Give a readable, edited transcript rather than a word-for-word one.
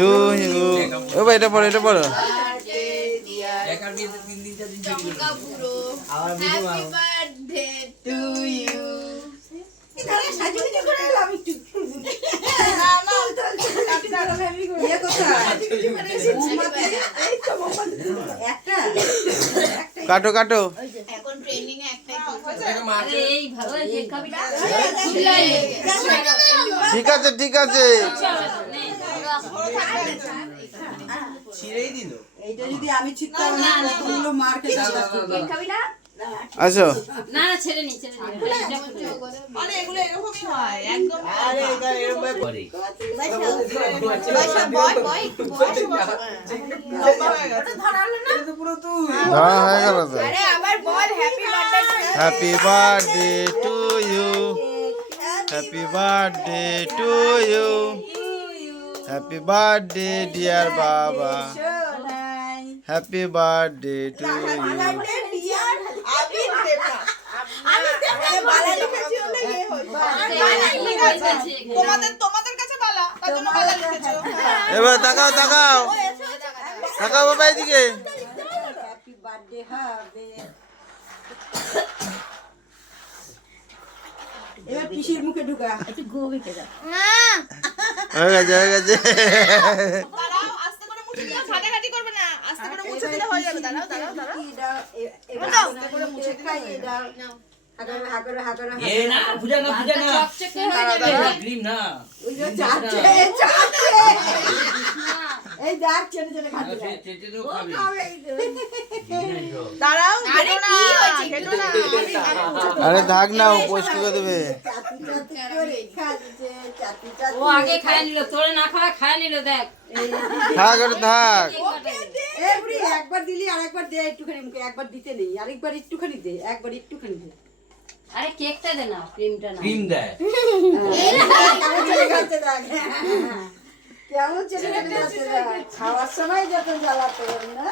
To you. ও ভাই এটা পড়ো, এটা পড়ো। কাটো কাটো। এখন ট্রেন্ডিং এ একটাই এই ভালো কেক খাবি না? ঠিক আছে ঠিক আছে। ছিঁড়েই দিল। এইটা যদি আমি ছিটতাম না পুরো মার খেতে কেক খাবি না? আসো। না না ছেড়ে নি ছেড়ে নি। মানে এগুলো এরকমই হয় একদম। আরে এটা এরকম করে। বয়সা বয় বয় লম্বা হয়ে গেছে। এটা তো পুরো তুই। ধরা হয়ে গেল তো। আরে আবার বল happy birthday. Happy birthday to you. Happy birthday to you. Happy birthday dear বাবা। Happy birthday to you. আমি দেব না। আমি দেব না। বালা লিখেছি ওলে এ হই। তোমাদের কাছে বালা, তার জন্য বালা লিখেছো। এবার তাকাও তাকাও তাকাও বাবা এদিকে। হ্যাপি বার্থডে হবে। এবার পিসির মুখে ঢুকা। একটু গোবে কেদা। হয়ে গেছে হয়ে গেছে। দাঁড়াও আস্তে করে মুছে দিও, ঘাটাঘাটি করবে না। আস্তে করে মুছে দিলে হয়ে যাবে। দাঁড়াও দাঁড়াও দাঁড়াও। এবার আস্তে করে মুছে খাই দাও। হাগরে হাগরে এ না বুঝা না বুঝা না। চকচকে হয়ে যাবে। ক্রিম না। ওই যে চাচ্ছে চাচ্ছে। এই দেখ ছেড়ে ছেড়ে খাচ্ছে। চেটে তো খাবি। দাঁড়াও আরে ঘেটো না, কি হয়েছে? ঘেটো না। আরে থাক না উপোস করে দেবে। চাতি চাতি করে খাচ্ছে চাতি চাতি। ও আগে খায় নিল, তোরে না খাওয়া খায় নিল দেখ। থাক ওটা থাক। এই বুড়ি একবার দিলি আরেকবার দে একটুখানি মুখে। একবার দিতে নেই আরেকবার একটুখানি দে। একবার একটুখানি দে। আরে কেকটা দে না, ক্রিমটা না। ক্রিম দেয়। কেমন ছেলে খাচ্ছে দেখ। কেমন ছেলে খাচ্ছে দেখ। খাওয়ার সময় যত জ্বালাতো না।